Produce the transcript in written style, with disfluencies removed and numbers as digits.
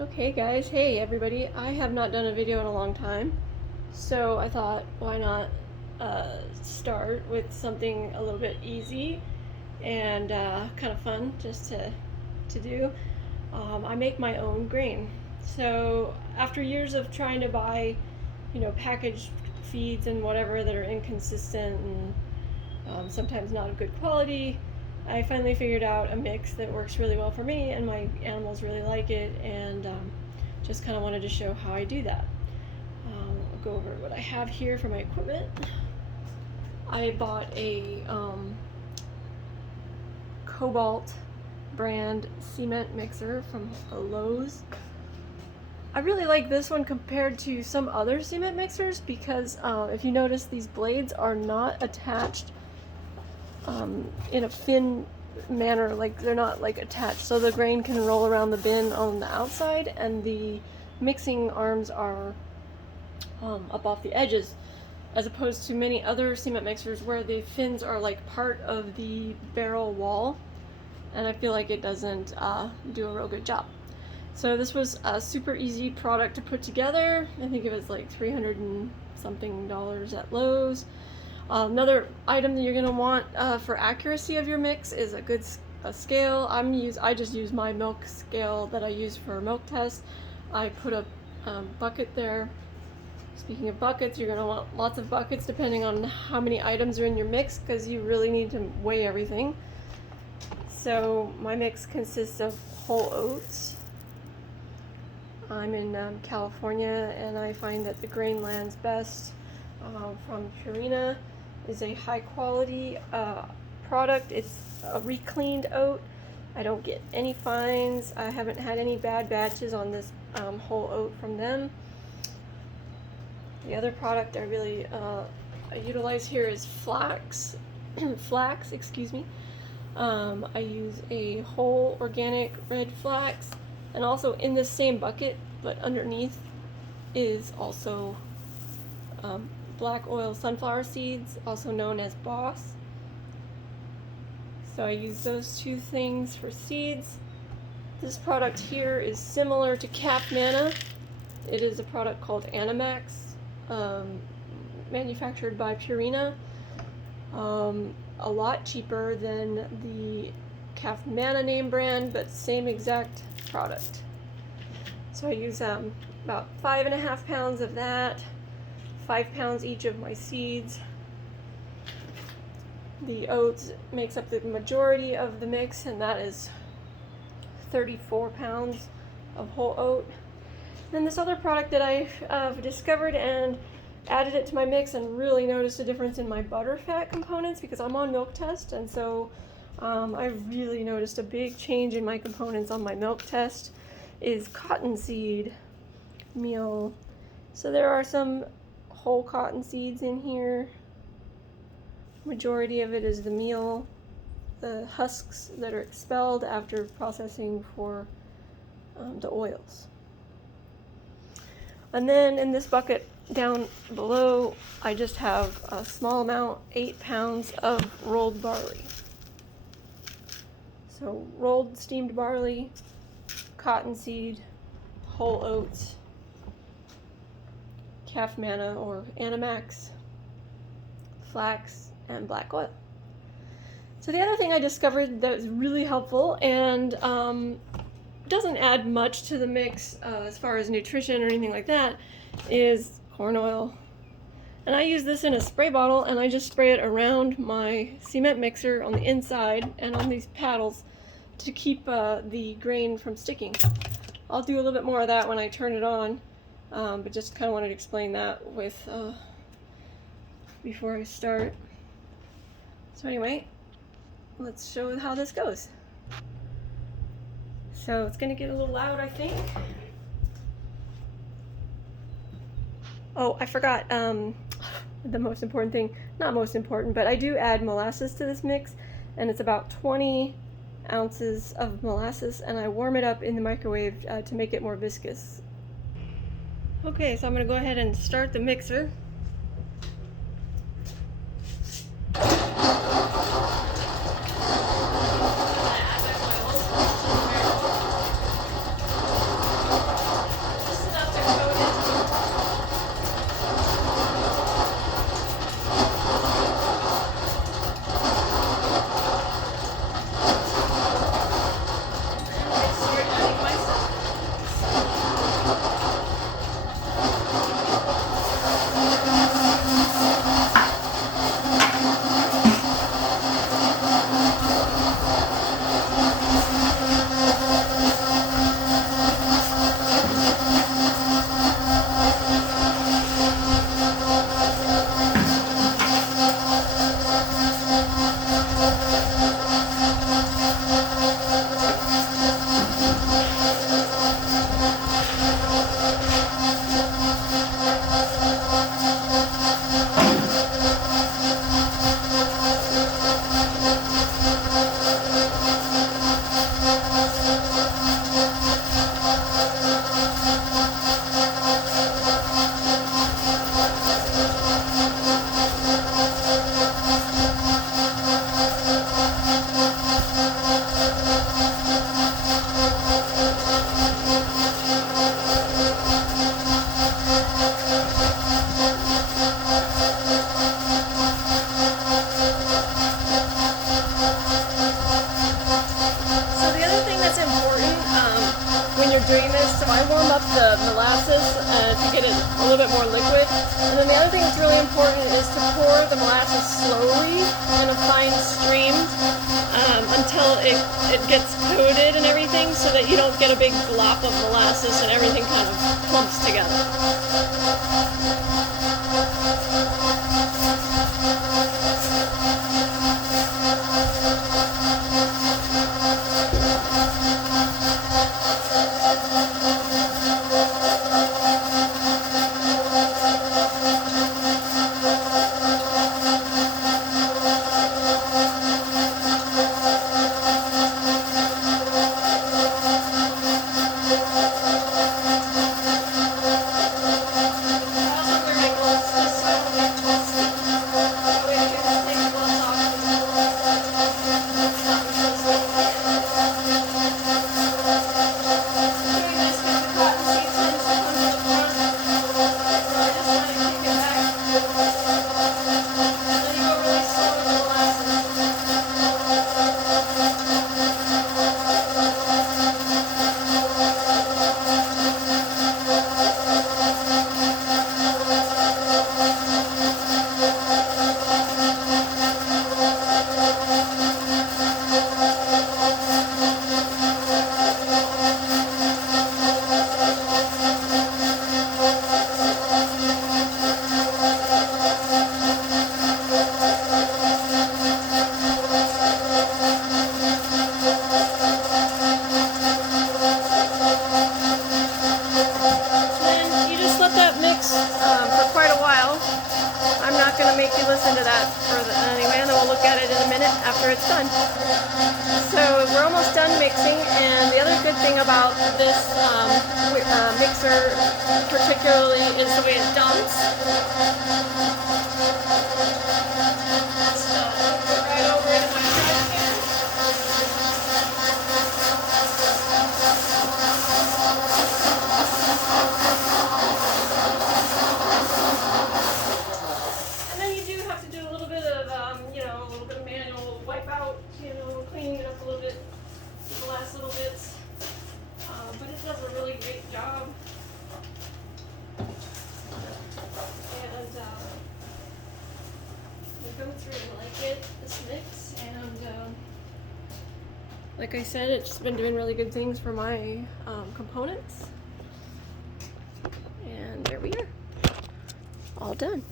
Okay guys, hey everybody. I have not done a video in a long time, so I thought why not start with something a little bit easy and kind of fun just to do. I make my own grain. So after years of trying to buy, packaged feeds and whatever that are inconsistent and sometimes not of good quality, I finally figured out a mix that works really well for me, and my animals really like it, and just kind of wanted to show how I do that. I'll go over what I have here for my equipment. I bought a Cobalt brand cement mixer from Lowe's. I really like this one compared to some other cement mixers because if you notice, these blades are not attached in a fin manner, like they're not like attached, so the grain can roll around the bin on the outside, and the mixing arms are up off the edges, as opposed to many other cement mixers where the fins are like part of the barrel wall, and I feel like it doesn't do a real good job. So this was a super easy product to put together. I think it was like $300 and something at Lowe's. Another item that you're going to want for accuracy of your mix is a good scale. I just use my milk scale that I use for milk test. I put a bucket there. Speaking of buckets, you're going to want lots of buckets depending on how many items are in your mix, because you really need to weigh everything. So my mix consists of whole oats. I'm in California, and I find that the grain lands best from Purina. Is a high quality product. It's a recleaned oat. I don't get any fines. I haven't had any bad batches on this whole oat from them. The other product I really I utilize here is flax. Excuse me. I use a whole organic red flax, and also in this same bucket, but underneath, is also black oil sunflower seeds, also known as Boss. So I use those two things for seeds. This product here is similar to Calf Manna. It is a product called Animax, manufactured by Purina. A lot cheaper than the Calf Manna name brand, but same exact product. So I use about 5.5 pounds of that, 5 pounds each of my seeds. The oats makes up the majority of the mix, and that is 34 pounds of whole oat. Then this other product that I've discovered and added it to my mix, and really noticed a difference in my butterfat components because I'm on milk test, and so I really noticed a big change in my components on my milk test, is Cottonseed Meal. So there are some whole cotton seeds in here. Majority of it is the meal, the husks that are expelled after processing for the oils. And then in this bucket down below, I just have a small amount, 8 pounds of rolled barley. So rolled steamed barley, cottonseed, whole oats, Calf Manna or Animax, flax, and black oil. So the other thing I discovered that was really helpful and doesn't add much to the mix as far as nutrition or anything like that is corn oil. And I use this in a spray bottle, and I just spray it around my cement mixer on the inside and on these paddles to keep the grain from sticking. I'll do a little bit more of that when I turn it on, but just kind of wanted to explain that with before I start. So anyway, let's show how this goes. So it's going to get a little loud, I think. Oh, I forgot the most important thing. Not most important, but I do add molasses to this mix, and it's about 20 ounces of molasses, and I warm it up in the microwave to make it more viscous. Okay, so I'm going to go ahead and start the mixer. doing this, so I warm up the molasses to get it a little bit more liquid. And then the other thing that's really important is to pour the molasses slowly in a fine stream until it gets coated and everything, so that you don't get a big glop of molasses and everything kind of clumps together. Make you listen to that further anyway, and then we'll look at it in a minute after it's done. So we're almost done mixing, and the other good thing about this mixer particularly is the way it dumps. So right over into my trash can. Cleaning it up a little bit, the last little bits, but it does a really great job. And the goats really like it, this mix, and like I said, it's been doing really good things for my components. And there we are, all done.